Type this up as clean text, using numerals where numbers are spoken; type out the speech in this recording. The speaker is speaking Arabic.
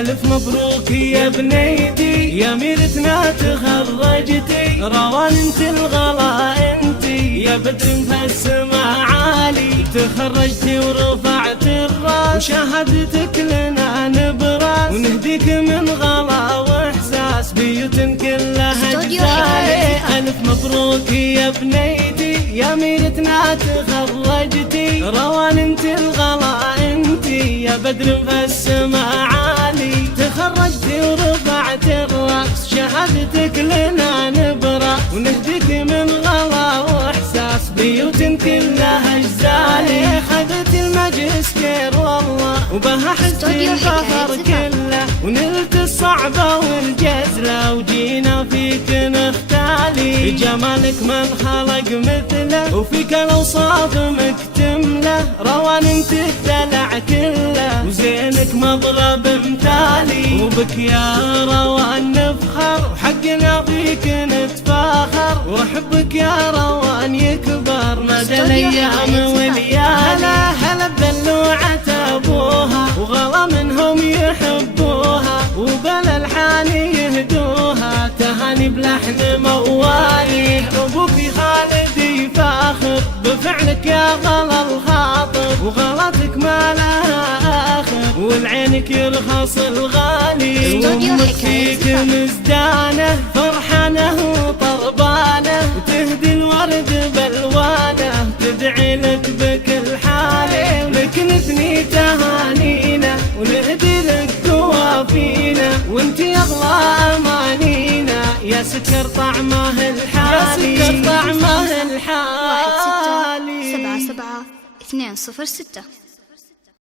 ألف مبروك يا بنيتي، يا ميرتنا تخرجتي، روان انت الغلا انتي، يا بدر في السما عالي، تخرجتي ورفعت الراس، وشهادتك لنا نبراس، ونهديك من غلا واحساس، بيوت كلها جزالي. ألف مبروك يا بنيتي، يا ميرتنا تخرجتي، روان انت الغلا انتي، يا بدر في السما عالي، تخرجتي ورفعت الراس، شهادتك لنا نبرة، ونهديك من غلا واحساس، بيوت كلها جزالي. خذت الماجستير والله وبها حزت الفخر كله، ونلت الصعبة والجزلة، وجينا فيك نختالي، جمالك من خلق مثله، وفيك الأوصاف مكتملة، روان انت الدلع كله، وزينك مضرب مثالي، وبك يا روان نفخر، وحقنا فيك نتفاخر، وحبك يا روان يكبر مدى الأيام والليالي. هلا بدلوعة أبوها، وغلا منهم يحبوها، وبلا الحان يهدوها، تهاني بلحن موالي. أبوك خالد يفاخر بفعلك يا غلا الخاطر، وغلطك ما لها آخر، والعينك يرخص الغالي، وأمك فيك مزدانة فرحانة وطربانة، وتهدي الورد بالوانه، تدعي لك بكل حالة، ولك نثني تهانينا، ونهدي لك قوافينا، وانت اغلى امانينا، يا سكر طعمه الحالي، يا سكر طعمه الحالي. 17 7 2 0 6